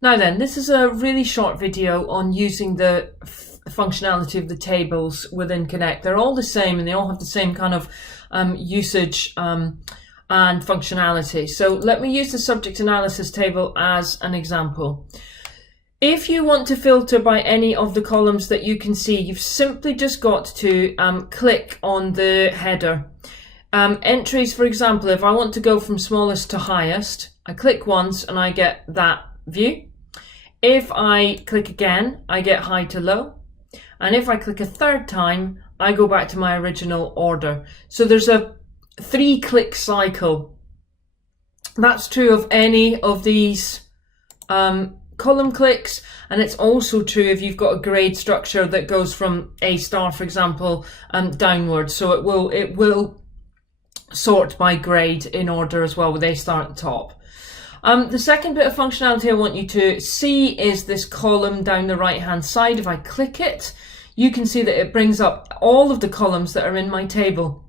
Now then, this is a really short video on using the functionality of the tables within Connect. They're all the same and they all have the same kind of usage and functionality. So let me use the subject analysis table as an example. If you want to filter by any of the columns that you can see, you've simply just got to click on the header. Entries, for example, if I want to go from smallest to highest, I click once and I get that view. If I click again, I get high to low. And if I click a third time, I go back to my original order. So there's a 3-click cycle. That's true of any of these column clicks, and it's also true if you've got a grade structure that goes from A star, for example, downwards. So it will sort by grade in order as well, with A star at the top. The second bit of functionality I want you to see is this column down the right hand side. If I click it, you can see that it brings up all of the columns that are in my table.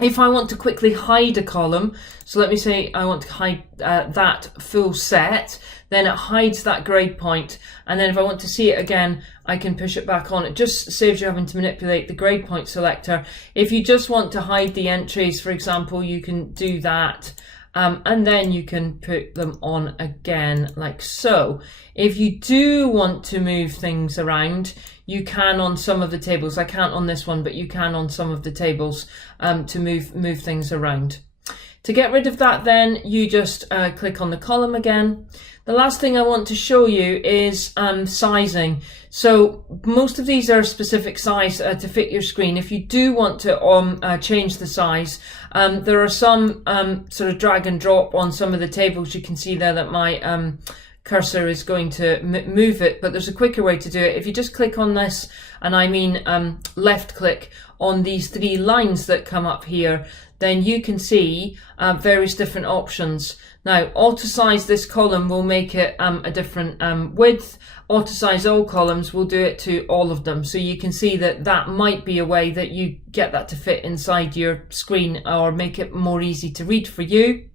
If I want to quickly hide a column, so let me say I want to hide that full set, then it hides that grade point. And then if I want to see it again, I can push it back on. It just saves you having to manipulate the grade point selector. If you just want to hide the entries, for example, you can do that. And then you can put them on again, like so. If you do want to move things around, you can on some of the tables. I can't on this one, but you can on some of the tables to move things around. To get rid of that, then you just click on the column again. The last thing I want to show you is sizing. So most of these are specific size to fit your screen. If you do want to change the size, there are some sort of drag and drop on some of the tables. You can see there that my cursor is going to move it, but there's a quicker way to do it. If you just click on this, and I mean left click on these 3 lines that come up here, then you can see various different options. Now, auto size this column will make it a different width. Auto size all columns will do it to all of them. So you can see that that might be a way that you get that to fit inside your screen or make it more easy to read for you.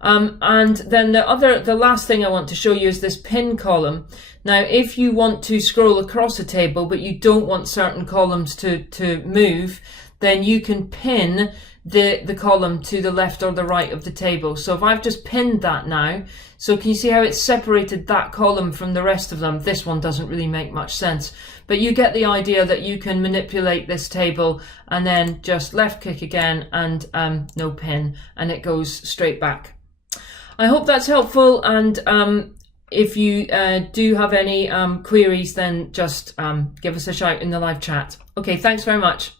And then the last thing I want to show you is this pin column. Now, if you want to scroll across a table, but you don't want certain columns to move, then you can pin the column to the left or the right of the table. So if I've just pinned that now, so can you see how it's separated that column from the rest of them? This one doesn't really make much sense, but you get the idea that you can manipulate this table and then just left click again and no pin, and it goes straight back. I hope that's helpful, and if you do have any queries, then just give us a shout in the live chat. Okay, thanks very much.